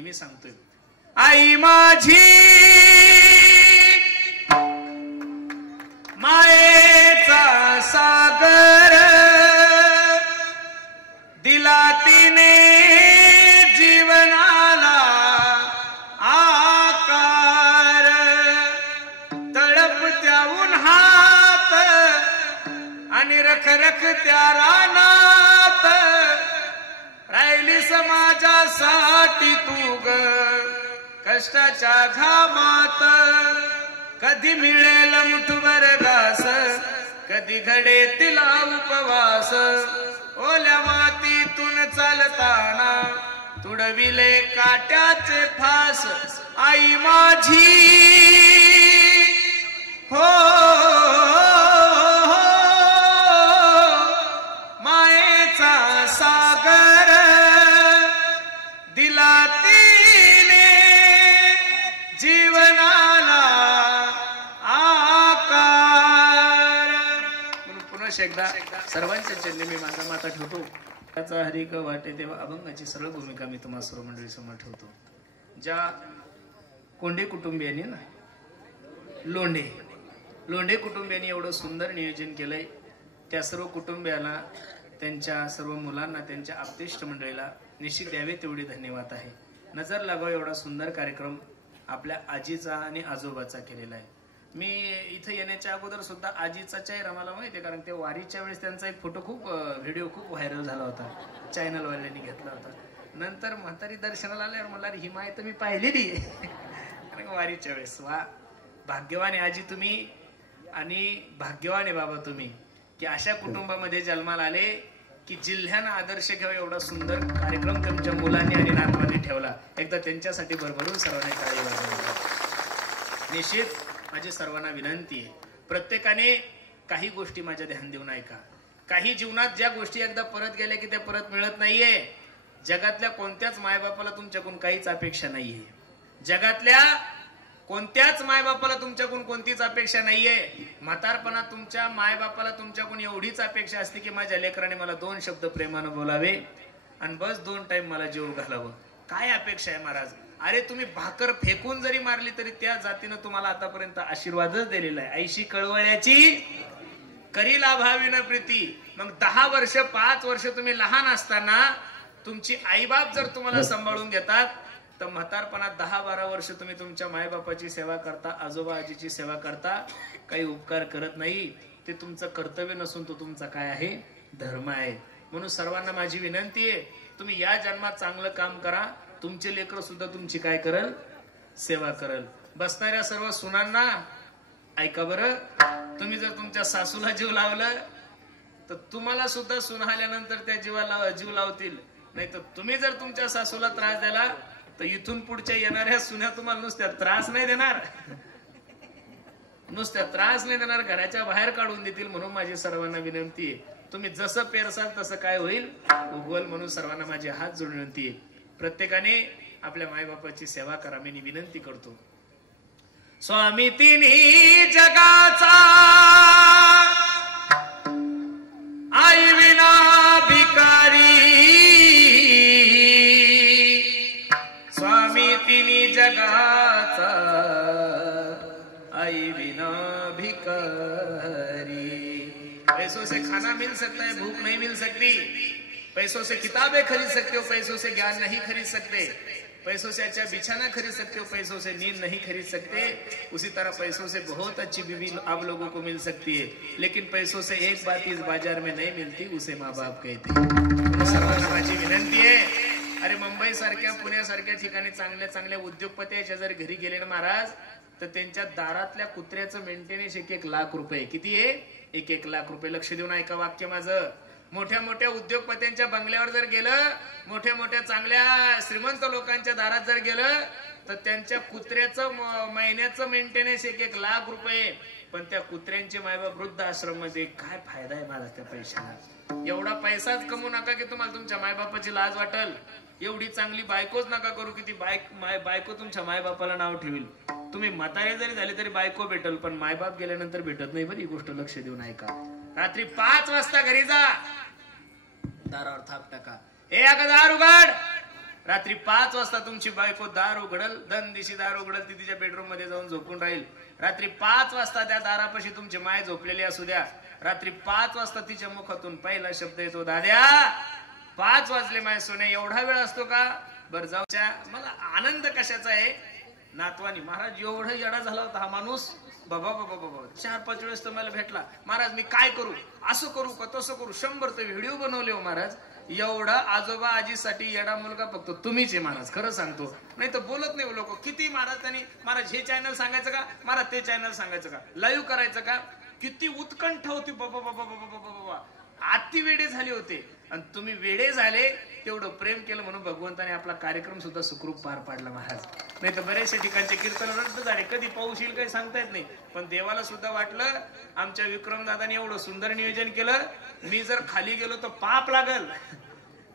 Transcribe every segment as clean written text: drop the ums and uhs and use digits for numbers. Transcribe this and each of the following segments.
मी सांगतोय, आई माझी मायेचा सागर दिला तिने जीवनाला आकार, तळपत्या उन्हात आणि रखरखत्या रानात राहिली समाजासाठी तू ग कष्टाच्या घामात। कधी मिळेल मुठभर घास, कधी घडे तिला उपवास, ओल्या मातीतून चालताना तुडविले काट्याचे फास। आई माझी हो मायेचा सागर दिला तिने जीवनाला आकार। पुन्हा एकदा सर्वांच्या चरणी मी माझा माथा ठेवतो। त्याचा हरिक वाटे तेव्हा अभंगाची सरळ भूमिका मी तुम्हा सर्व मंडळी समोर ठेवतो। ज्या कोंडे कुटुंबियांनी ना लोंढे कुटुंबियांनी एवढं सुंदर नियोजन केलंय, त्या सर्व कुटुंबियाला, त्यांच्या सर्व मुलांना, त्यांच्या आप्तेष्ट मंडळीला निश्चित द्यावे तेवढे धन्यवाद आहे। नजर लागाव एवढा सुंदर कार्यक्रम आपल्या आजीचा आणि आजोबाचा केलेला आहे। मी इथं येण्याच्या अगोदर सुद्धा आजीचा चेहरा मला माहिती आहे, कारण ते वारीच्या वेळेस त्यांचा एक फोटो व्हिडिओ खूप व्हायरल झाला होता, चॅनलवाल्यांनी घेतला होता। नंतर म्हातारी दर्शनाला आल्यावर मला ही माहिती मी पाहिलेली आहे कारण वारीच्या वेळेस। वा भाग्यवान आहे आजी तुम्ही, आणि भाग्यवान आहे बाबा तुम्ही की अशा कुटुंबामध्ये जन्माला आले की जिल्ह्यानं आदर्श घ्यावा एवढा सुंदर कार्यक्रम तुमच्या मुलांनी आणि नातवांनी ठेवला। एकदा त्यांच्यासाठी भरभरून सर्वांनी टाळी वाजवा। निश्चित माझी सर्वांना विनंती आहे, प्रत्येकाने काही गोष्टी माझ्या ध्यान देऊन ऐका। काही जीवनात ज्या गोष्टी एकदा परत गेल्या की त्या परत मिळत नाहीये। जगातल्या कोणत्याच मायबापाला तुमच्याकडून काहीच अपेक्षा नाहीये। जगातल्या कोणत्याच मायबापाला तुमच्याकडून कोणतीच अपेक्षा नाहीये। म्हातारपणात तुमच्या मायबापाला तुमच्याकडून एवढीच अपेक्षा असते की माझ्या लेकराने मला 2 शब्द प्रेमानं बोलावे आणि बस 2 टाइम मला जेवू घालावं। काय अपेक्षा आहे महाराज? अरे तुम्ही भाकर फेकून जरी मारली तरी त्या जातीनं तुम्हाला आतापर्यंत आशीर्वादच दिलेला आहे। ऐशी कळवळ्याची करील अभावीन प्रीती। मग 10 वर्ष 5 वर्ष तुम्ही लहान असताना तुमची आईबाप जर तुम्हाला सांभाळून घेतात, तर म्हातारपणात 10-12 वर्ष तुम्ही तुमच्या मायबापाची सेवा करता, आजोबा आजीची सेवा करता, काही उपकार करत नाही। ते तुमचं कर्तव्य नसून तो तुमचा काय आहे? धर्म आहे। म्हणून सर्वांना माझी विनंती आहे, तुम्ही या जन्मात चांगलं काम करा, तुमचे लेकर सुद्धा तुमची काय करल? सेवा करल। बसणाऱ्या सर्व सुनांना ऐका बरं, तुम्ही जर तुमच्या सासूला जीव लावलं तर तुम्हाला सुद्धा सून आल्यानंतर त्या जीव लावतील। नाही तर तुम्ही जर तुमच्या सासूला त्रास दिला तर इथून पुढच्या येणाऱ्या सुन्या तुम्हाला नुसत्या त्रास नाही देणार, घराच्या बाहेर काढून देतील। म्हणून माझी सर्वांना विनंती आहे, तुम्ही जसं पेरसाल तसं काय होईल? उगवल। म्हणून सर्वांना माझी हात जोडून विनंती आहे, प्रत्येकाने आपल्या मायबापाची सेवा करा मी विनंती करतो। स्वामी तिन्ही जगाचा आई विना भिकारी, स्वामी तिन्ही जगाचा आई बिना भिकारी। पैसों से खाना मिल सकता है, भूख नहीं मिल सकती। पैसों से किताबें खरीद सकते हो, पैसों से ज्ञान नहीं खरीद सकते। पैसों से अच्छा बिछाना खरीद सकते हो, पैसों से नींद नहीं खरीद सकते। उसी तरह पैसों से बहुत अच्छी बीवी आप लोगों को मिल सकती है, लेकिन पैसों से एक बात इस बाजार में नहीं मिलती, उसे माँ बाप कहते हैं। सर्वांना माझी विनंती आहे, अरे मुंबई सारख्या पुण्यासारख्या ठिकाणी चांगल्या चांगल्या उद्योगपत्याच्या जर घरी गेले ना महाराज, तर त्यांच्या दारातल्या कुत्र्याचं मेंटेनन्स 1-1 लाख रुपये। किती आहे? 1-1 लाख रुपये। लक्ष देऊन ऐका वाक्य माझं। मोठ्या मोठ्या उद्योगपत्यांच्या बंगल्यावर जर गेलं, मोठ्या मोठ्या चांगल्या श्रीमंत लोकांच्या दारात जर गेलं, तर त्यांच्या कुत्र्याचं महिन्याचं मेंटेनन्स 1-1 लाख रुपये। पण त्या कुत्र्यांचे मायबाप वृद्ध आश्रम मध्ये काय फायदा आहे माझा त्या पैशाला? एवढा पैसाच कमवू नका की तुम्हाला तुमच्या मायबापाची लाज वाटल। एवढी चांगली बायकोच नका करू की ती बायको तुमच्या मायबापाला नाव ठेवील। तुम्ही म्हातारे जरी झाले तरी बायको भेटल, पण मायबाप गेल्यानंतर भेटत नाही बरं। ही गोष्ट लक्ष देऊन ऐका। रात्री 5 वाजता घरी जा, दारावर थाप टाका, हे दार उघड, रात्री 5 वाजता तुमची बायको दार उघडल, दिशी दार उघडल, ती तिच्या बेडरूम मध्ये जाऊन झोपून राहील. रात्री 5 वाजता त्या दारापाशी तुमची माय झोपलेली असू द्या, रात्री 5 वाजता तिच्या मुखातून पहिला शब्द येतो, दाद्या 5 वाजले माय सोने. एवढा वेळ असतो का? बरं जाऊच्या. मला आनंद कशाचा आहे? नातवानी महाराज एवढा येडा झाला होता हा माणूस, बाबा बाबा बाबा 4-5 वेळेस तर मला भेटला. महाराज मी काय करू, असं करू का तसं करू, 100 तर व्हिडिओ बनवले हो महाराज. एवढा आजोबा आजीसाठी येडा मुलगा फक्त तुम्हीच आहे महाराज, खरं सांगतो. नाही तर बोलत नाही लोक. किती महाराज त्यांनी, महाराज हे चॅनल सांगायचं का, महाराज ते चॅनल सांगायचं का, लाईव्ह करायचं का, किती उत्कंठ होती बाबा बाबा बाबा बाबा बाबा. अति वेडे झाले होते. आणि तुम्ही वेडे झाले, तेवढं प्रेम केलं म्हणून भगवंताने आपला कार्यक्रम सुद्धा सुखरूप पार पाडला महाराज. नाही तर बरेचशा ठिकाणचे कीर्तन रद्द झाले, कधी पाऊस येईल काही सांगता येत नाही. पण देवाला सुद्धा वाटलं आमच्या विक्रमदादाने एवढं सुंदर नियोजन केलं, मी जर खाली गेलो तर पाप लागल.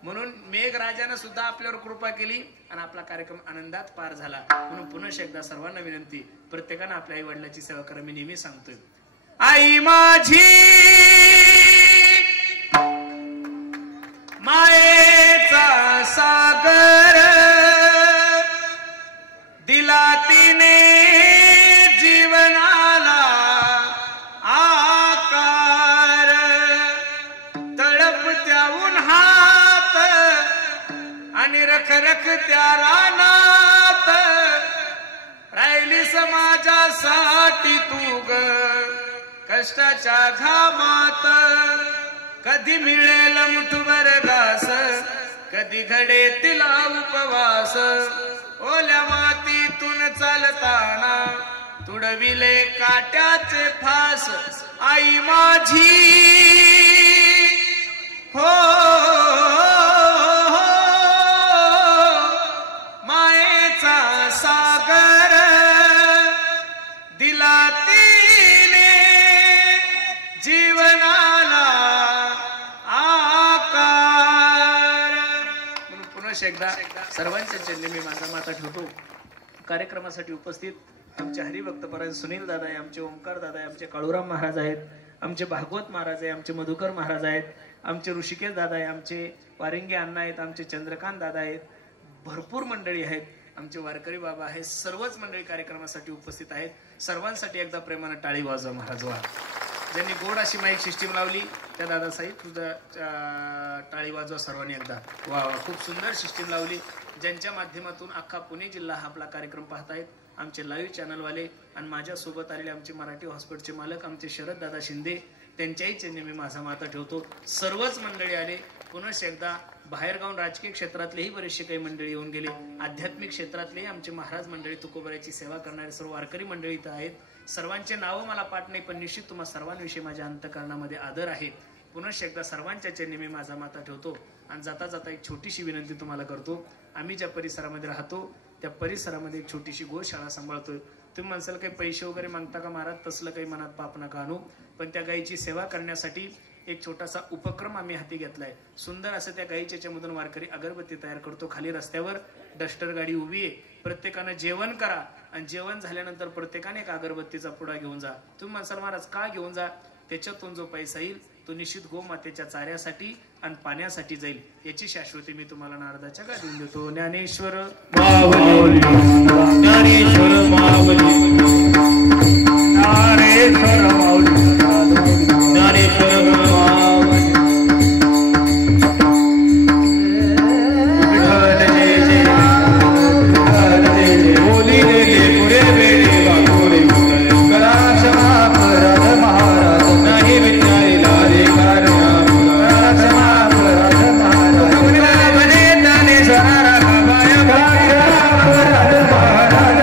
म्हणून मेघराजानं सुद्धा आपल्यावर कृपा केली आणि आपला कार्यक्रम आनंदात पार झाला. म्हणून पुन्हा एकदा सर्वांना विनंती, प्रत्येकानं आपल्या आई वडिलांची सेवा करा. मी नेहमी सांगतोय, आई माझी मायेचा सागर दिला तिने जीवनाला आकार, तळपत्या उन्हात आणि रखरखत्या रानात राहिली समाजासाठी तू ग कष्टाच्या घामात. कधी मिळेल मुठभर घास, कधी घडे तिला उपवास, ओल्या मातीतून चालताना तुडविले काट्याचे फास. आई माझी हो मायेचा सागर दिला तिने जीवनाला आकार. म्हणून पुन्हा एकदा सर्वांच्या चरणी मी माझा माथा ठेवतो. कार्यक्रमासाठी उपस्थित आमचे हरिभक्तपरायण सुनील दादा आहे, आमचे ओंकार दादा आहे, आमचे काळूराम महाराज आहेत, आमचे भागवत महाराज आहे, आमचे मधुकर महाराज आहेत, आमचे ऋषिकेश दादा आहे, आमचे वारिंगे अण्णा आहेत, आमचे चंद्रकांत दादा आहेत, भरपूर मंडळी आहेत, आमचे वारकरी बाबा आहेत. सर्वच मंडळी कार्यक्रमासाठी उपस्थित आहेत. सर्वांसाठी एकदा प्रेमानं टाळी वाजवा महाराज. वा, ज्यांनी गोड अशी माईक सिस्टीम लावली त्या दादासाहेब तुझा टाळी वाजवा सर्वांनी एकदा. वा वा, खूप सुंदर सिस्टीम लावली, ज्यांच्या माध्यमातून अख्खा पुणे जिल्हा हा आपला कार्यक्रम पाहतायत. आमचे लाईव्ह चॅनलवाले आणि माझ्यासोबत आलेले आमचे मराठी हॉस्पिटलचे मालक आमचे शरद दादा शिंदे, त्यांच्याही चरणी मी माझा माथा ठेवतो. सर्वच मंडळी आले. पुन्हा एकदा बाहेरगाव राजकीय क्षेत्रातलेही बरेचसे काही मंडळी येऊन गेले. आध्यात्मिक क्षेत्रातलेही आमचे महाराज मंडळी, तुकोबाराची सेवा करणारे सर्व वारकरी मंडळी इथं आहेत. सर्वांचे नावं मला पाठ नाही, पण निश्चित तुम्हा सर्वांविषयी माझ्या अंतःकरणामध्ये आदर आहे. पुन्हा एकदा सर्वांच्या चरणी मी माझा माथा ठेवतो. आणि जाता जाता एक छोटीशी विनंती तुम्हाला करतो. आम्ही ज्या परिसरामध्ये राहतो त्या परिसरामध्ये एक छोटीशी गोशाळा सांभाळतोय. तुम्ही म्हणसाल काही पैसे वगैरे मागता का महाराज? तसलं काही मनात पाप नका आणू. पण त्या गायीची सेवा करण्यासाठी एक छोटासा उपक्रम आम्ही हाती घेतलाय. सुंदर असं त्या गायीच्या याच्यामधून वारकरी अगरबत्ती तयार करतो. खाली रस्त्यावर डस्टर गाडी उभी आहे. प्रत्येकानं जेवण करा आणि जेवण झाल्यानंतर प्रत्येकाने एक अगरबत्तीचा पुडा घेऊन जा. तुम्ही म्हणसाल महाराज का घेऊन जा? त्याच्यातून जो पैसा येईल तो निश्चित गोमातेच्या चाऱ्यासाठी आणि पाण्यासाठी जाईल. याची शाश्वती मी तुम्हाला नारदाच्या गादीवर देतो. ज्ञानेश्वर माऊली, ज्ञानेश्वर माऊली, ज्ञानेश्वर माऊली, ज्ञानेश्वर माऊली. विठ्ठल जय जय, विठ्ठल जय जय. बोली रे पुरे बेडे वाकोरे करा क्षमा अपराध महाराज नाही विचारिला रे कारण्या क्षमा अपराध महाराज म्हणे दाने सारा गावाय अपराध महाराज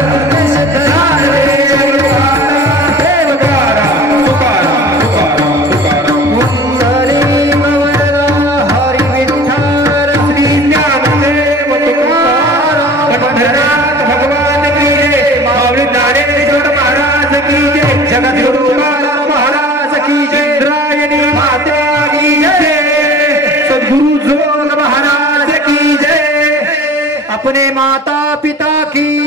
अपने माता पिता की